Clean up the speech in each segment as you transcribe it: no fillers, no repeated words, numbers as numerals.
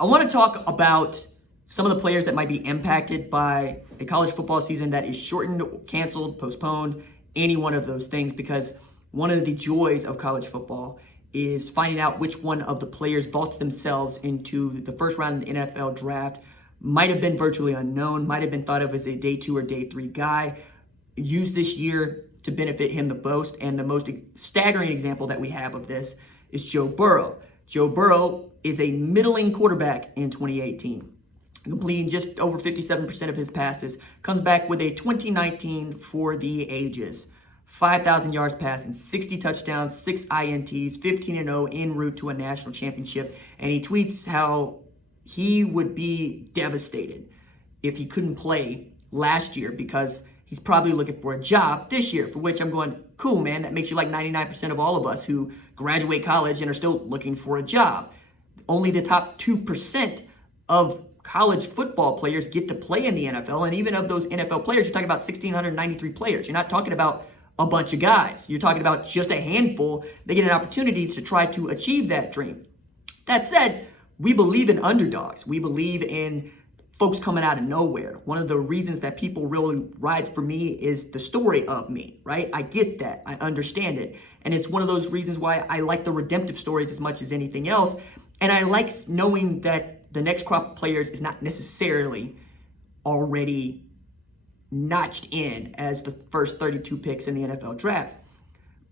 I want to talk about some of the players that might be impacted by a college football season that is shortened, canceled, postponed, any one of those things, because one of the joys of college football is finding out which one of the players vaults themselves into the first round of the NFL draft. Might have been virtually unknown, might have been thought of as a day 2 or day 3 guy, used this year to benefit him the most. And the most staggering example that we have of this is Joe Burrow. Joe Burrow is a middling quarterback in 2018, completing just over 57% of his passes, comes back with a 2019 for the ages. 5,000 yards passing, 60 touchdowns, 6 INTs, 15-0 en route to a national championship. And he tweets how he would be devastated if he couldn't play last year because he's probably looking for a job this year, for which I'm going, cool, man, that makes you like 99% of all of us who graduate college and are still looking for a job. Only the top 2% of college football players get to play in the NFL. And even of those NFL players, you're talking about 1,693 players. You're not talking about a bunch of guys. You're talking about just a handful. They get an opportunity to try to achieve that dream. That said, we believe in underdogs. We believe in folks coming out of nowhere. One of the reasons that people really ride for me is the story of me, right? I get that. I understand it. And it's one of those reasons why I like the redemptive stories as much as anything else. And I like knowing that the next crop of players is not necessarily already notched in as the first 32 picks in the NFL draft.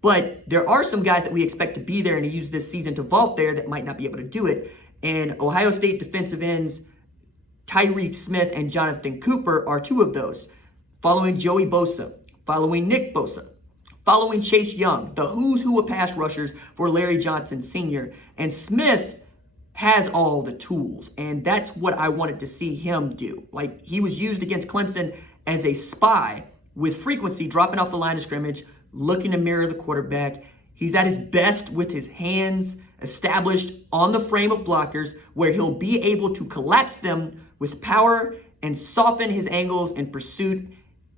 But there are some guys that we expect to be there and to use this season to vault there that might not be able to do it. And Ohio State defensive ends Tyreke Smith and Jonathan Cooper are two of those. Following Joey Bosa, following Nick Bosa, following Chase Young, the who's who of pass rushers for Larry Johnson Sr. And Smith has all the tools, and that's what I wanted to see him do. Like, he was used against Clemson as a spy with frequency, dropping off the line of scrimmage, looking to mirror the quarterback. He's at his best with his hands established on the frame of blockers, where he'll be able to collapse them with power and soften his angles in pursuit.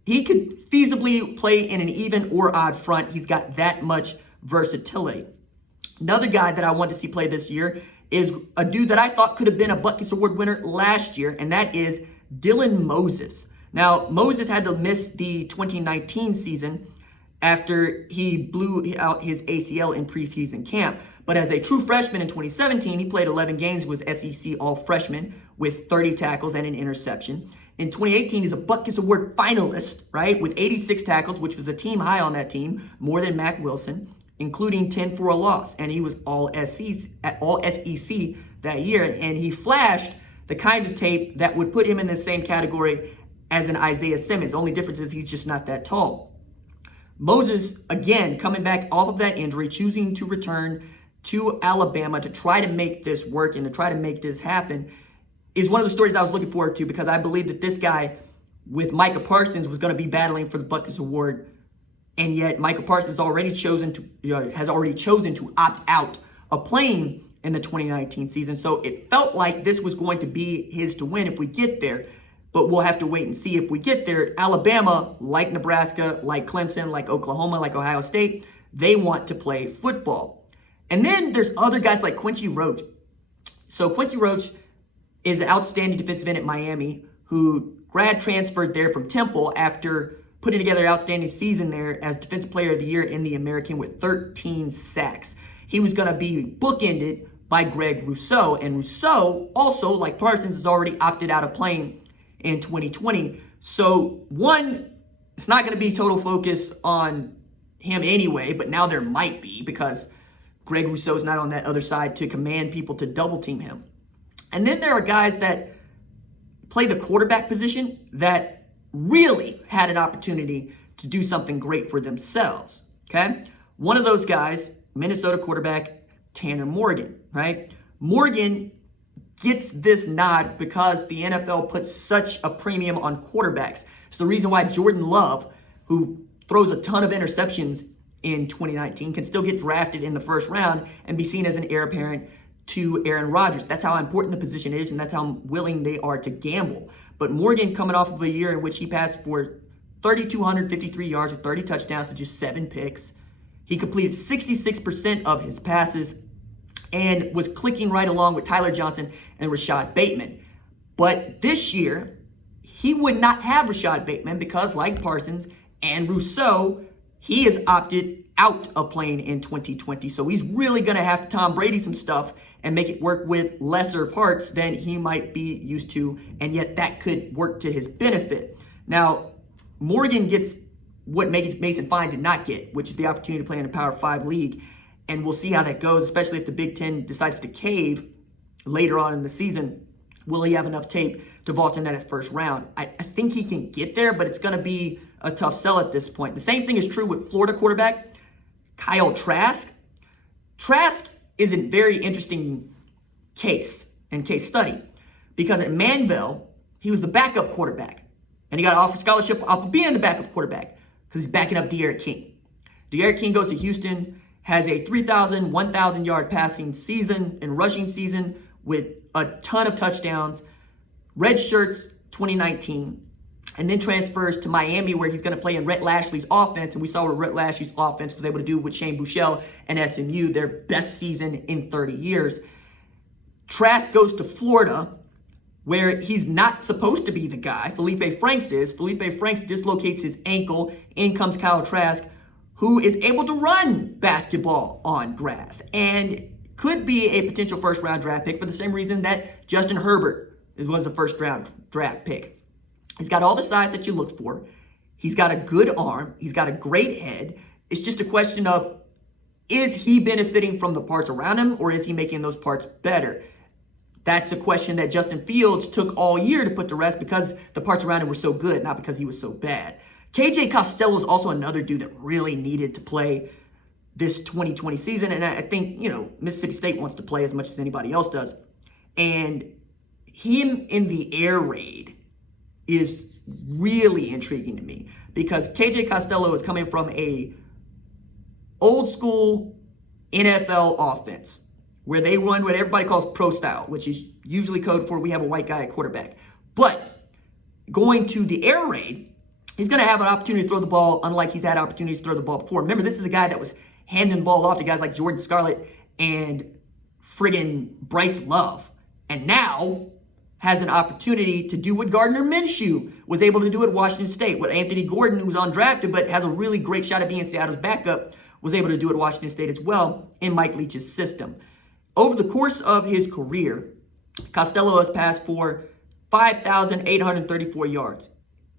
He could feasibly play in an even or odd front. He's got that much versatility. Another guy that I want to see play this year is a dude that I thought could have been a Butkus Award winner last year, and that is Dylan Moses. Now, Moses had to miss the 2019 season after he blew out his ACL in preseason camp. But as a true freshman in 2017, he played 11 games with SEC All-Freshman with 30 tackles and an interception. In 2018, he's a Butkus Award finalist, right, with 86 tackles, which was a team high on that team, more than Mack Wilson, including 10 for a loss. And he was all SEC that year. And he flashed the kind of tape that would put him in the same category as an Isaiah Simmons. Only difference is he's just not that tall. Moses, again, coming back off of that injury, choosing to return to Alabama to try to make this work and to try to make this happen, is one of the stories I was looking forward to, because I believe that this guy with Micah Parsons was going to be battling for the Butkus Award. And yet Micah Parsons has already chosen to opt out of playing in the 2019 season. So it felt like this was going to be his to win if we get there. But we'll have to wait and see if we get there. Alabama, like Nebraska, like Clemson, like Oklahoma, like Ohio State, they want to play football. And then there's other guys like Quincy Roach. So Quincy Roach is an outstanding defensive end at Miami who grad transferred there from Temple after putting together an outstanding season there as Defensive Player of the Year in the American with 13 sacks. He was going to be bookended by Greg Rousseau. And Rousseau also, like Parsons, has already opted out of playing in 2020. So one, it's not going to be total focus on him anyway, but now there might be, because Greg Rousseau is not on that other side to command people to double team him. And then there are guys that play the quarterback position that really had an opportunity to do something great for themselves, okay? One of those guys, Minnesota quarterback Tanner Morgan, right? Morgan gets this nod because the NFL puts such a premium on quarterbacks. It's the reason why Jordan Love, who throws a ton of interceptions in 2019, can still get drafted in the first round and be seen as an heir apparent to Aaron Rodgers. That's how important the position is, and that's how willing they are to gamble. But Morgan, coming off of a year in which he passed for 3,253 yards with 30 touchdowns to just 7 picks. He completed 66% of his passes, and was clicking right along with Tyler Johnson and Rashad Bateman. But this year, he would not have Rashad Bateman because, like Parsons and Rousseau, he has opted out of playing in 2020. So he's really going to have to Tom Brady some stuff and make it work with lesser parts than he might be used to. And yet that could work to his benefit. Now, Morgan gets what Mason Fine did not get, which is the opportunity to play in a Power 5 league. And we'll see how that goes, especially if the Big Ten decides to cave later on in the season. Will he have enough tape to vault in that first round? I think he can get there, but it's going to be a tough sell at this point. The same thing is true with Florida quarterback Kyle Trask. Trask is a very interesting case and case study because at Manville, he was the backup quarterback. And he got offered scholarship off of being the backup quarterback because he's backing up De'Aaron King. De'Aaron King goes to Houston, has a 3,000, 1,000 yard passing season and rushing season with a ton of touchdowns, red shirts 2019, and then transfers to Miami where he's going to play in Rhett Lashley's offense. And we saw what Rhett Lashley's offense was able to do with Shane Buechele and SMU, their best season in 30 years. Trask goes to Florida where he's not supposed to be the guy. Felipe Franks is. Felipe Franks dislocates his ankle. In comes Kyle Trask, who is able to run basketball on grass and could be a potential first-round draft pick for the same reason that Justin Herbert was a first-round draft pick. He's got all the size that you look for. He's got a good arm. He's got a great head. It's just a question of, is he benefiting from the parts around him or is he making those parts better? That's a question that Justin Fields took all year to put to rest because the parts around him were so good, not because he was so bad. KJ Costello is also another dude that really needed to play this 2020 season. And I think, Mississippi State wants to play as much as anybody else does. And him in the air raid is really intriguing to me because KJ Costello is coming from a old school NFL offense where they run what everybody calls pro style, which is usually code for we have a white guy at quarterback. But going to the air raid, he's going to have an opportunity to throw the ball unlike he's had opportunities to throw the ball before. Remember, this is a guy that was handing the ball off to guys like Jordan Scarlett and friggin' Bryce Love. And now has an opportunity to do what Gardner Minshew was able to do at Washington State. What Anthony Gordon, who was undrafted but has a really great shot at being Seattle's backup, was able to do at Washington State as well in Mike Leach's system. Over the course of his career, Costello has passed for 5,834 yards.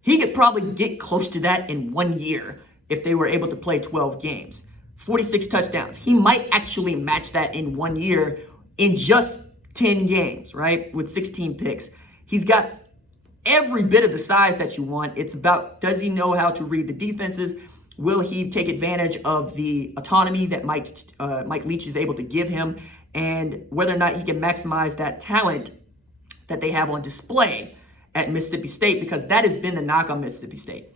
He could probably get close to that in 1 year if they were able to play 12 games. 46 touchdowns. He might actually match that in 1 year in just 10 games, right? With 16 picks. He's got every bit of the size that you want. It's about, does he know how to read the defenses? Will he take advantage of the autonomy that Mike Leach is able to give him? And whether or not he can maximize that talent that they have on display at Mississippi State, because that has been the knock on Mississippi State.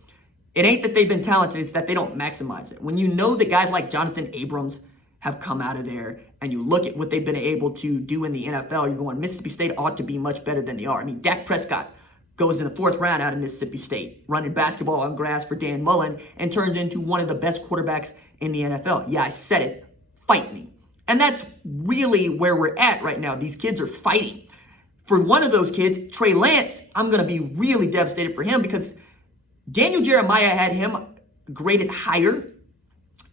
It ain't that they've been talented, it's that they don't maximize it. When you know that guys like Jonathan Abrams have come out of there and you look at what they've been able to do in the NFL, you're going, Mississippi State ought to be much better than they are. I mean, Dak Prescott goes in the 4th round out of Mississippi State, running basketball on grass for Dan Mullen, and turns into one of the best quarterbacks in the NFL. Yeah, I said it. Fight me. And that's really where we're at right now. These kids are fighting. For one of those kids, Trey Lance, I'm going to be really devastated for him because Daniel Jeremiah had him graded higher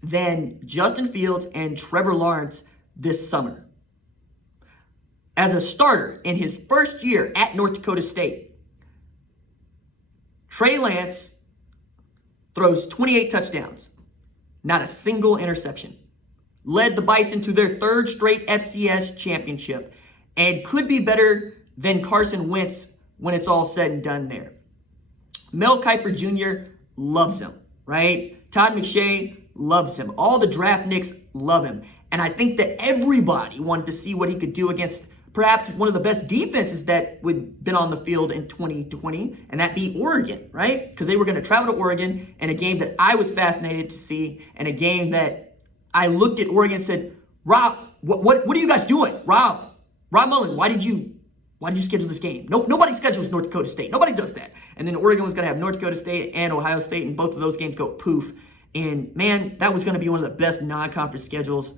than Justin Fields and Trevor Lawrence this summer. As a starter in his first year at North Dakota State, Trey Lance throws 28 touchdowns, not a single interception. Led the Bison to their 3rd straight FCS championship and could be better than Carson Wentz when it's all said and done there. Mel Kiper Jr. loves him, right? Todd McShay loves him. All the draft nicks love him. And I think that everybody wanted to see what he could do against perhaps one of the best defenses that would been on the field in 2020, and that be Oregon, right? Because they were going to travel to Oregon in a game that I was fascinated to see, and a game that I looked at Oregon and said, Rob, what are you guys doing? Rob Mullen, why did you schedule this game? Nobody schedules North Dakota State. Nobody does that. And then Oregon was going to have North Dakota State and Ohio State, and both of those games go poof. And man, that was going to be one of the best non-conference schedules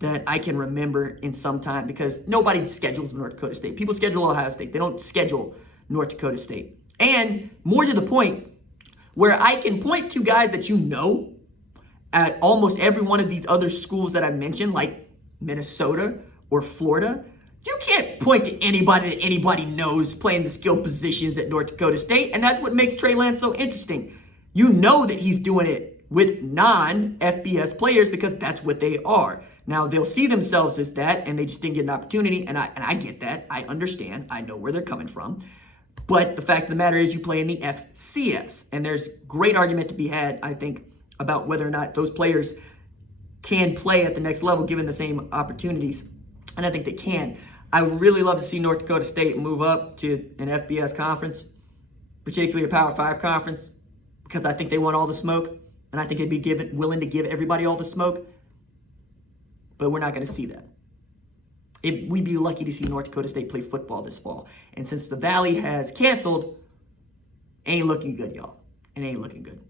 that I can remember in some time, because nobody schedules North Dakota State. People schedule Ohio State. They don't schedule North Dakota State. And more to the point, where I can point to guys that you know at almost every one of these other schools that I mentioned, like Minnesota or Florida, you can't point to anybody that anybody knows playing the skill positions at North Dakota State. And that's what makes Trey Lance so interesting. You know that he's doing it with non-FBS players because that's what they are. Now, they'll see themselves as that, and they just didn't get an opportunity, and I get that. I understand. I know where they're coming from. But the fact of the matter is you play in the FCS, and there's great argument to be had, I think, about whether or not those players can play at the next level given the same opportunities, and I think they can. I would really love to see North Dakota State move up to an FBS conference, particularly a Power 5 conference, because I think they want all the smoke, and I think they'd be willing to give everybody all the smoke. But we're not going to see that. We'd be lucky to see North Dakota State play football this fall. And since the Valley has canceled, ain't looking good, y'all. It ain't looking good.